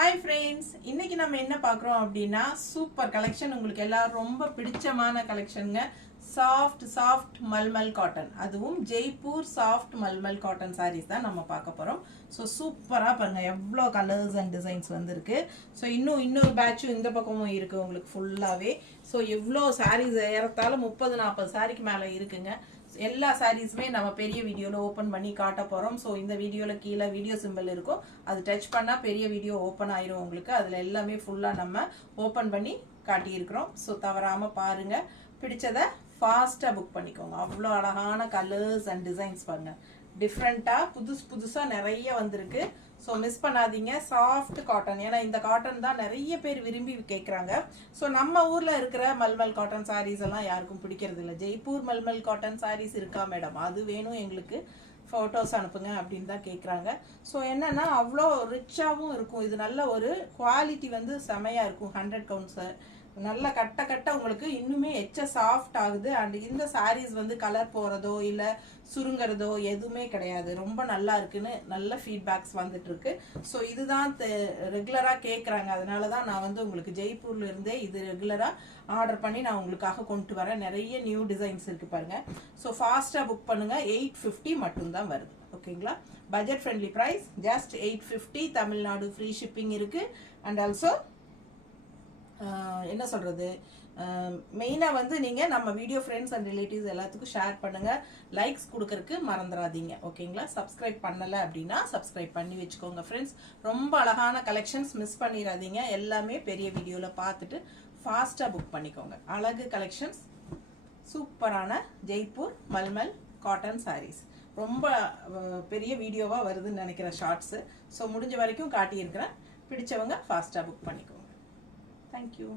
Hi friends, இன்னைக்கு நம்ம என்ன பார்க்குறோம் அப்படின்னா சூப்பர் கலெக்ஷன். உங்களுக்கு எல்லாரும் ரொம்ப பிடிச்சமான கலெக்ஷனுங்க. சாஃப்ட் மல்மல் காட்டன், அதுவும் ஜெய்ப்பூர் சாஃப்ட் மல்மல் காட்டன் சாரீஸ் தான் நம்ம பார்க்க போகிறோம். ஸோ சூப்பராக பாருங்கள், எவ்வளோ கலர்ஸ் அண்ட் டிசைன்ஸ் வந்துருக்கு. ஸோ இன்னொரு பேட்சும் இந்த பக்கமும் இருக்குது உங்களுக்கு ஃபுல்லாகவே. ஸோ எவ்வளோ சாரீஸ் ஏறத்தாலும் 30-40 சாரிக்கு மேலே இருக்குங்க. எல்லா சாரீஸுமே நம்ம பெரிய வீடியோவில் ஓப்பன் பண்ணி காட்ட போகிறோம். ஸோ இந்த வீடியோவில் கீழே வீடியோ சிம்பிள் இருக்கும், அது டச் பண்ணால் பெரிய வீடியோ ஓப்பன் ஆயிரும் உங்களுக்கு. அதில் எல்லாமே ஃபுல்லாக நம்ம ஓப்பன் பண்ணி காட்டியிருக்கிறோம். ஸோ தவறாமல் பாருங்கள், பிடிச்சதை ஃபாஸ்ட்டாக புக் பண்ணிக்கோங்க. அவ்வளோ அழகான கலர்ஸ் அண்ட் டிசைன்ஸ் பாருங்கள், டிஃப்ரெண்ட்டாக புதுசாக நிறைய வந்திருக்கு. ஸோ மிஸ் பண்ணாதீங்க. சாஃப்ட் காட்டன், ஏன்னா இந்த காட்டன் தான் நிறைய பேர் விரும்பி கேட்குறாங்க. ஸோ நம்ம ஊரில் இருக்கிற மல்மல் காட்டன் சாரீஸ் எல்லாம் யாருக்கும் பிடிக்கிறது இல்லை. ஜெய்ப்பூர் மல்மல் காட்டன் சாரீஸ் இருக்கா மேடம், அது வேணும் எங்களுக்கு, ஃபோட்டோஸ் அனுப்புங்க அப்படின்னு தான் கேட்குறாங்க. ஸோ என்னென்னா அவ்வளோ ரிச்சாகவும் இருக்கும். இது நல்ல ஒரு குவாலிட்டி வந்து செமையாக இருக்கும். 100 கவுண்ட்ஸு நல்ல கட்ட உங்களுக்கு இன்னுமே சாஃப்ட் ஆகுது. அண்ட் இந்த சாரீஸ் வந்து கலர் போகிறதோ இல்லை சுருங்கிறதோ எதுவுமே கிடையாது. ரொம்ப நல்லா இருக்குன்னு நல்ல ஃபீட்பேக்ஸ் வந்துட்டு இருக்கு. ஸோ இதுதான் ரெகுலராக கேட்குறாங்க. அதனால தான் நான் வந்து உங்களுக்கு ஜெய்ப்பூர்ல இருந்தே இது ரெகுலராக ஆர்டர் பண்ணி நான் உங்களுக்காக கொண்டு வரேன். நிறைய நியூ டிசைன்ஸ் இருக்கு பாருங்க. ஸோ ஃபாஸ்ட்டாக புக் பண்ணுங்க. 850 மட்டும்தான் வருது. ஓகேங்களா, budget friendly price, just 850. Tamil Nadu free shipping இருக்கு. அண்ட் ஆல்சோ என்ன சொல்கிறது, மெயினாக வந்து நீங்கள் நம்ம வீடியோ ஃப்ரெண்ட்ஸ் அண்ட் ரிலேட்டிவ்ஸ் எல்லாத்துக்கும் ஷேர் பண்ணுங்கள். லைக்ஸ் கொடுக்கறதுக்கு மறந்துடாதீங்க. ஓகேங்களா, சப்ஸ்கிரைப் பண்ணலை அப்படின்னா சப்ஸ்கிரைப் பண்ணி வச்சுக்கோங்க ஃப்ரெண்ட்ஸ். ரொம்ப அழகான கலெக்ஷன்ஸ், மிஸ் பண்ணிடாதீங்க. எல்லாமே பெரிய வீடியோவில் பார்த்துட்டு ஃபாஸ்ட்டாக புக் பண்ணிக்கோங்க. அழகு கலெக்ஷன்ஸ், சூப்பரான ஜெய்ப்பூர் மல்மல் காட்டன் சாரீஸ். ரொம்ப பெரிய வீடியோவாக வருதுன்னு நினைக்கிற ஷார்ட்ஸு. ஸோ முடிஞ்ச வரைக்கும் காட்டியிருக்கிறேன். பிடிச்சவங்க ஃபாஸ்ட்டாக புக் பண்ணிக்கோங்க. Thank you.